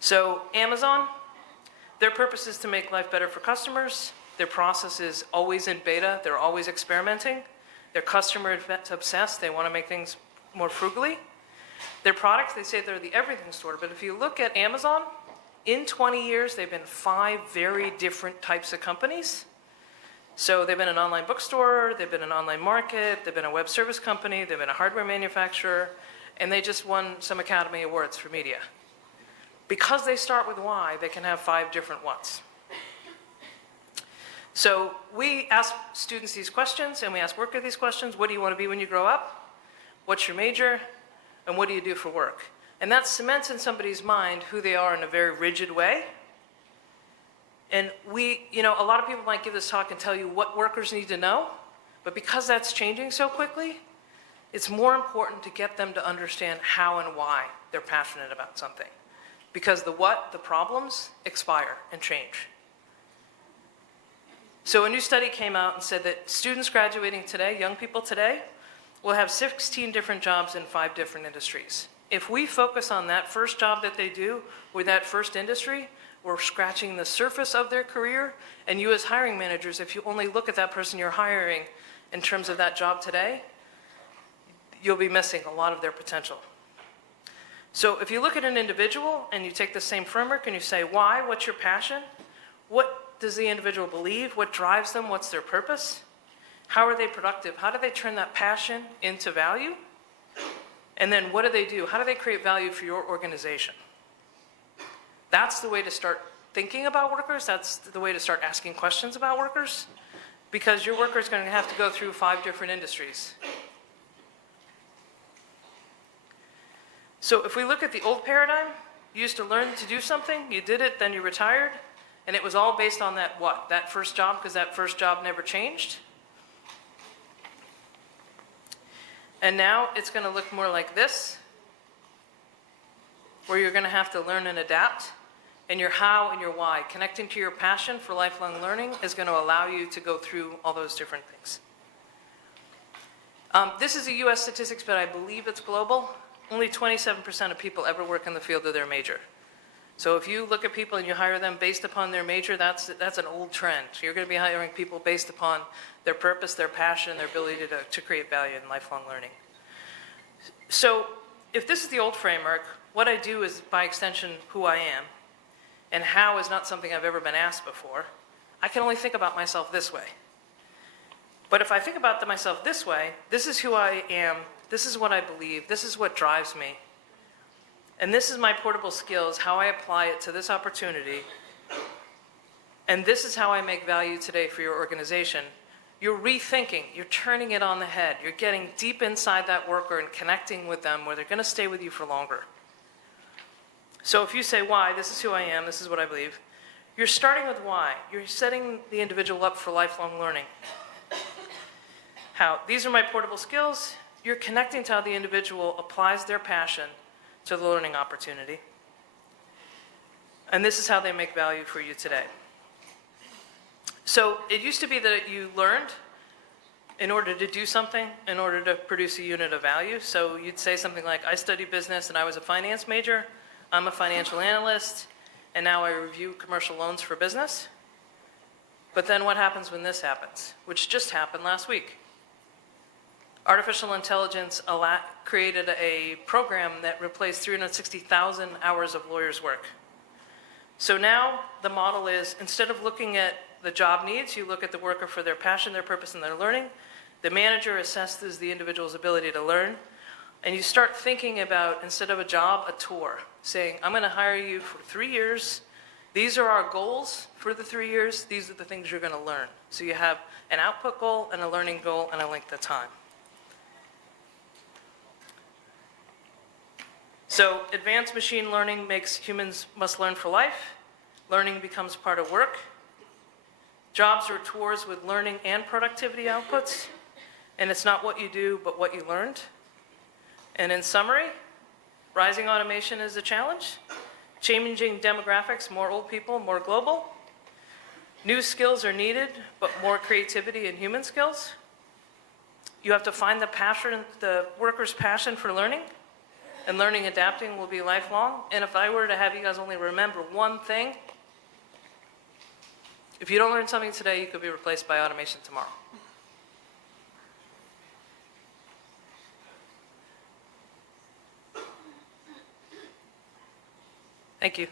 So Amazon, their purpose is to make life better for customers. Their process is always in beta. They're always experimenting. They're customer obsessed. They want to make things more frugally. Their products, they say they're the everything store. But if you look at Amazon, in 20 years, they've been 5 very different types of companies. So they've been an online bookstore, they've been an online market, they've been a web service company, they've been a hardware manufacturer, and they just won some Academy Awards for media. Because they start with why, they can have 5 different whats. So we ask students these questions, and we ask workers these questions. What do you want to be when you grow up? What's your major? And what do you do for work? And that cements in somebody's mind who they are in a very rigid way. And a lot of people might give this talk and tell you what workers need to know, but because that's changing so quickly, it's more important to get them to understand how and why they're passionate about something. Because the what, the problems, expire and change. So a new study came out and said that students graduating today, young people today, will have 16 different jobs in 5 different industries. If we focus on that first job that they do or that first industry, we're scratching the surface of their career. And you as hiring managers, if you only look at that person you're hiring in terms of that job today, you'll be missing a lot of their potential. So if you look at an individual and you take the same framework and you say, why, what's your passion? What does the individual believe? What drives them? What's their purpose? How are they productive? How do they turn that passion into value? And then what do? How do they create value for your organization? That's the way to start thinking about workers. That's the way to start asking questions about workers, because your worker is going to have to go through 5 different industries. So if we look at the old paradigm, you used to learn to do something, you did it, then you retired, and it was all based on that what? That first job, because that first job never changed. And now it's going to look more like this, where you're going to have to learn and adapt. And your how and your why, connecting to your passion for lifelong learning, is going to allow you to go through all those different things. This is a US statistics, but I believe it's global. Only 27% of people ever work in the field of their major. So if you look at people and you hire them based upon their major, that's an old trend. You're going to be hiring people based upon their purpose, their passion, their ability to create value in lifelong learning. So if this is the old framework, what I do is, by extension, who I am. And how is not something I've ever been asked before. I can only think about myself this way. But if I think about myself this way, this is who I am, this is what I believe, this is what drives me. And this is my portable skills, how I apply it to this opportunity. And this is how I make value today for your organization. You're rethinking, you're turning it on the head. You're getting deep inside that worker and connecting with them where they're going to stay with you for longer. So if you say why, this is who I am, this is what I believe, you're starting with why. You're setting the individual up for lifelong learning. How? These are my portable skills. You're connecting to how the individual applies their passion to the learning opportunity. And this is how they make value for you today. So it used to be that you learned in order to do something, in order to produce a unit of value. So you'd say something like, I studied business and I was a finance major. I'm a financial analyst, and now I review commercial loans for business. But then what happens when this happens, which just happened last week? Artificial intelligence created a program that replaced 360,000 hours of lawyers' work. So now the model is, instead of looking at the job needs, you look at the worker for their passion, their purpose, and their learning. The manager assesses the individual's ability to learn. And you start thinking about, instead of a job, a tour, saying, I'm going to hire you for 3 years. These are our goals for the 3 years. These are the things you're going to learn. So you have an output goal and a learning goal and a length of time. So advanced machine learning makes humans must learn for life. Learning becomes part of work. Jobs are tours with learning and productivity outputs. And it's not what you do, but what you learned. And in summary, rising automation is a challenge. Changing demographics, more old people, more global. New skills are needed, but more creativity and human skills. You have to find the worker's passion for learning And learning and adapting will be lifelong. And if I were to have you guys only remember one thing, if you don't learn something today, you could be replaced by automation tomorrow. Thank you.